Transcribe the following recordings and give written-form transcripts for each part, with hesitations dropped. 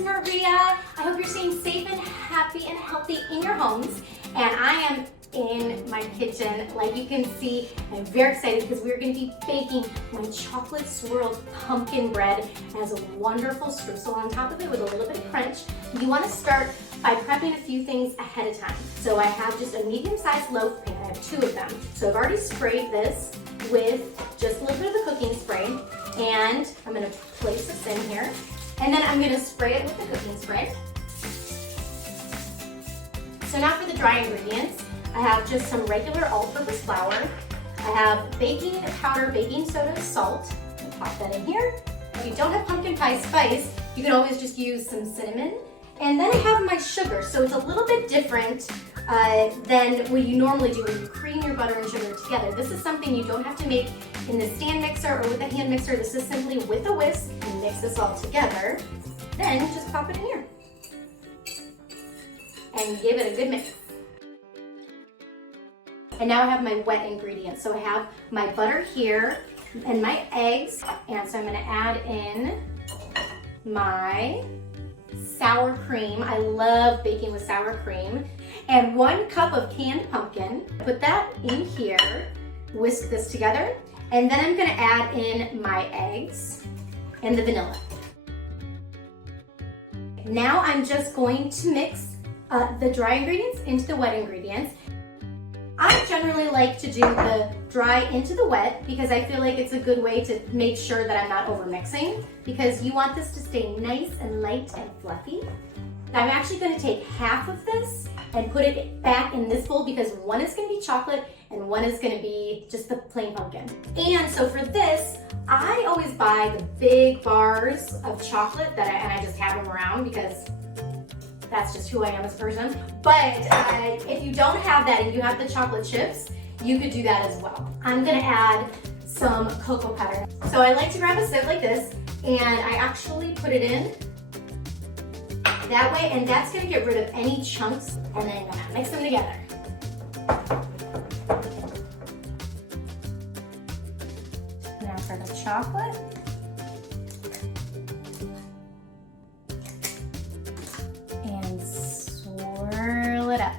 Maria. I hope you're staying safe and happy and healthy in your homes. And I am in my kitchen. Like you can see, I'm very excited because we're going to be baking my chocolate swirled pumpkin bread. It has a wonderful streusel on top of it with a little bit of crunch. You want to start by prepping a few things ahead of time. So I have just a medium-sized loaf pan. I have 2 of them. So I've already sprayed this with just a little bit of the cooking spray, and I'm going to place this in here, and then I'm going to spray it with the cooking spray. So now for the dry ingredients, I have just some regular all-purpose flour. I have baking powder, baking soda, salt. I'm gonna pop that in here. If you don't have pumpkin pie spice, you can always just use some cinnamon. And then I have my sugar, so it's a little bit different than what you normally do when you cream your butter and sugar together. This is something you don't have to make in the stand mixer or with a hand mixer. This is simply with a whisk. You mix this all together, then just pop it in here and give it a good mix. And now I have my wet ingredients. So I have my butter here and my eggs, and so I'm gonna add in my sour cream. I love baking with sour cream. And 1 cup of canned pumpkin. Put that in here, whisk this together, and then I'm gonna add in my eggs and the vanilla. Now I'm just going to mix the dry ingredients into the wet ingredients. I generally like to do the dry into the wet because I feel like it's a good way to make sure that I'm not over mixing, because you want this to stay nice and light and fluffy. I'm actually going to take half of this and put it back in this bowl because one is going to be chocolate and one is going to be just the plain pumpkin. And so for this, I always buy the big bars of chocolate and I just have them around because that's just who I am as a person. But if you don't have that and you have the chocolate chips, you could do that as well. I'm gonna add some cocoa powder. So I like to grab a sieve like this, and I actually put it in that way, and that's gonna get rid of any chunks, and then I'm gonna mix them together. Now for the chocolate. And swirl it up.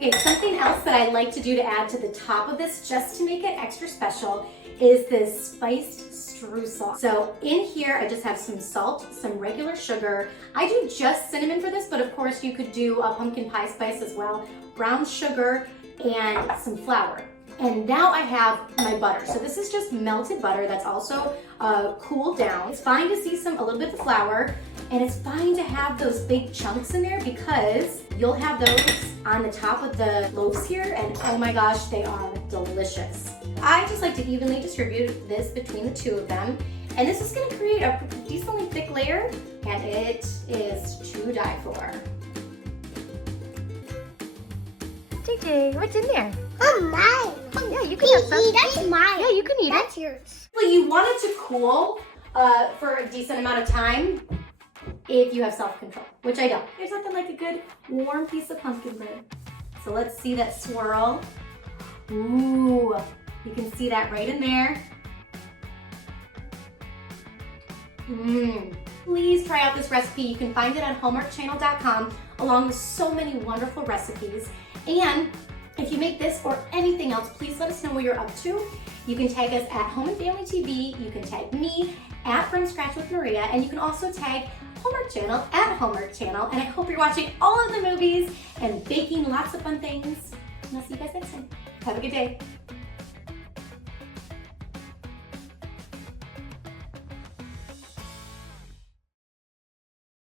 Okay, something else that I like to do to add to the top of this, just to make it extra special, is this spiced streusel. So in here, I just have some salt, some regular sugar. I do just cinnamon for this, but of course you could do a pumpkin pie spice as well, brown sugar, and some flour. And now I have my butter. So this is just melted butter that's also cooled down. It's fine to see a little bit of flour, and it's fine to have those big chunks in there because you'll have those on the top of the loaves here, and oh my gosh, they are delicious. I just like to evenly distribute this between the 2 of them, and this is gonna create a decently thick layer, and it is to die for. JJ, what's in there? Oh, mine. Yeah, you can have some. That's mine. Yeah, you can eat That's it. yours. Well, you want it to cool for a decent amount of time if you have self-control, which I don't. There's nothing like a good warm piece of pumpkin bread. So let's see that swirl. Ooh, you can see that right in there. Please try out this recipe. You can find it on hallmarkchannel.com along with so many wonderful recipes. And if you make this or anything else, please let us know what you're up to. You can tag us at Home and Family TV. You can tag me at From Scratch with Maria, and you can also tag Hallmark Channel at Hallmark Channel. And I hope you're watching all of the movies and baking lots of fun things. And I'll see you guys next time. Have a good day.